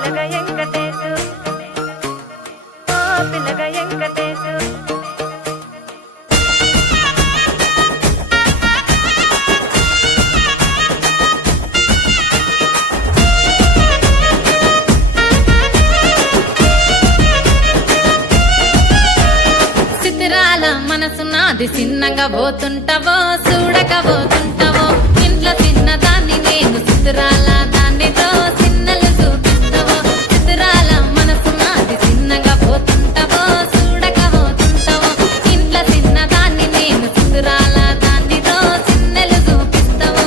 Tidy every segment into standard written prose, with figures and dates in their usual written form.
పిల్లగా వెంకటేశు ఓ పిల్లగా వెంకటేశు చిత్రాల మనసు నాది చిన్నగా పోతుంటావో చూడకపోతుంటావో ఇంట్లో చిన్నదాన్ని నేను చిత్రాల దానితో చిన్నలు చూపిస్తావో చిత్రాల మనసు నాది చిన్నగా పోతుంటావో చూడకపోతుంటావో ఇంట్లో చిన్నదాన్ని నేను చిత్రాల దానితో చిన్నలు చూపిస్తావో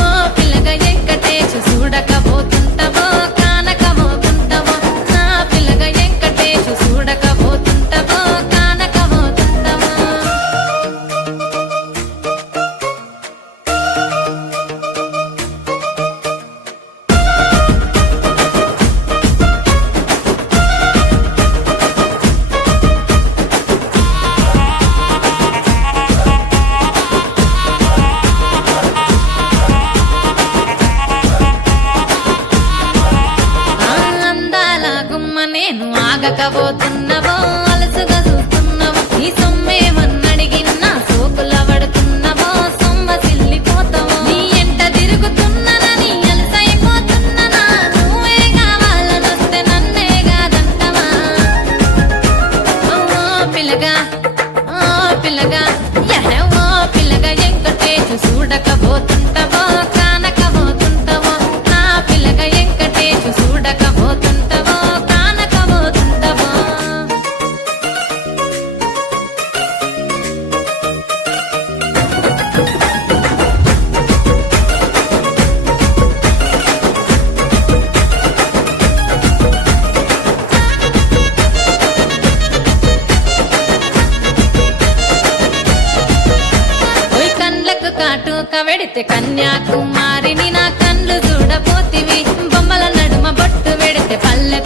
ఓ పిల్లగా వెంకటేశు చూడకపోతుంటావో కానకపోతుంటావో నా పిల్లగా వెంకటేశు చూడకపోతుంటావో కానకపోతుంటావో అందాల గుమ్మ నేను ఆగకపోతున్నావో అలసుగా చూస్తున్నావో ఈ సొమ్మేమన్నడిగిన్నా సోకుల పడుతున్నావో సొమ్మ సిల్లిపోతావో నీ ఎంట తిరుగుతున్నానని అలసైపోతున్నానా నువ్వే కావాలనొస్తే నన్నే కాదంటవా ఓ పిల్లగా ఓ పిల్లగా ఓ పిల్లగా వెంకటేశు చూడకపోతుంటావో కానకపోతుంటావో నా పిల్లగా వెంకటేశు చూడకపోతుంటావో కానకపోతుంటావో ఓయ్ కండ్లకు కాటుక వెడితే కన్యాకుమారిని నా కండ్లు చూడపోతివి బొమ్మల నడుమ బొట్టు వెడితే పల్లె